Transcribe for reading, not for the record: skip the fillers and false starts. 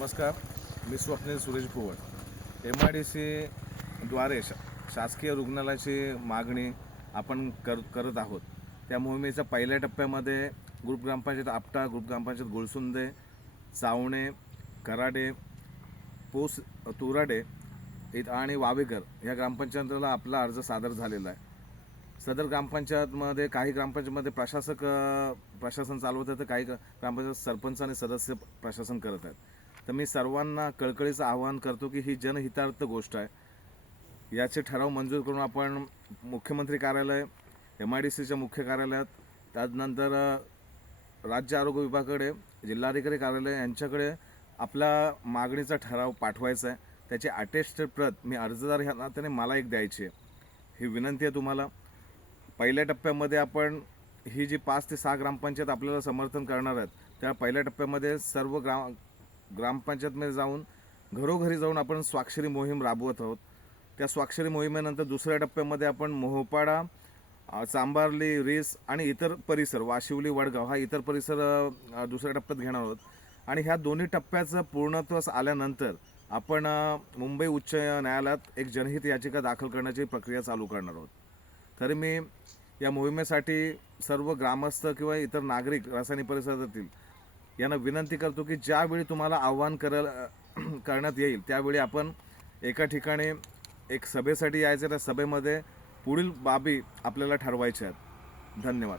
नमस्कार, मी स्वप्नील सुरेश पोवळ. MIDC द्वारे शासकीय रुग्णालयाची मागणी आपण करत आहोत. त्या मोहिमेच्या पहिल्या टप्प्यामध्ये ग्रुप ग्रामपंचायत आपटा, ग्रुप ग्रामपंचायत गोळसुंदे, चावणे, कराडे, पोस तुराडे आणि वावेकर या ग्रामपंचायतीला आपला अर्ज सादर झालेला आहे. सदर ग्रामपंचायतमध्ये काही ग्रामपंचायतमध्ये प्रशासन चालवत आहे, तर काही ग्रामपंचायत सरपंच आणि सदस्य प्रशासन करत आहेत. तर मी सर्वांना कळकळीचं आवाहन करतो की ही जनहितार्थ गोष्ट आहे. याचे ठराव मंजूर करून आपण मुख्यमंत्री कार्यालय, MIDCच्या मुख्य कार्यालयात, त्यानंतर राज्य आरोग्य विभागाकडे, जिल्हाधिकारी कार्यालय यांच्याकडे आपला मागणीचा ठराव पाठवायचा आहे. त्याची अटेस्टेड प्रत मी अर्जदार ह्या नात्याने मला एक द्यायची आहे. ही विनंती आहे तुम्हाला. पहिल्या टप्प्यामध्ये आपण ही जी 5 ते 6 ग्रामपंचायत आपल्याला समर्थन करणार आहेत, त्या पहिल्या टप्प्यामध्ये सर्व ग्रामपंचायतमध्ये जाऊन घरोघरी जाऊन आपण स्वाक्षरी मोहीम राबवत आहोत. त्या स्वाक्षरी मोहिमेनंतर दुसऱ्या टप्प्यामध्ये आपण मोहोपाडा, चांबार्ली, रिस आणि इतर परिसर, वाशिवली, वडगाव हा इतर परिसर दुसऱ्या टप्प्यात घेणार आहोत. आणि ह्या दोन्ही टप्प्याचं पूर्णत्वास आल्यानंतर आपण मुंबई उच्च न्यायालयात एक जनहित याचिका दाखल करण्याची प्रक्रिया चालू करणार आहोत. तरी मी या मोहिमेसाठी सर्व ग्रामस्थ किंवा इतर नागरिक रासायनिक परिसरातील यांना विनंती करतो की ज्यावेळी तुम्हाला आव्हान करण्यात येईल त्यावेळी आपण एका ठिकाणी एक सभेसाठी यायचं. त्या सभेमध्ये पुढील बाबी आपल्याला ठरवायच्या आहेत. धन्यवाद.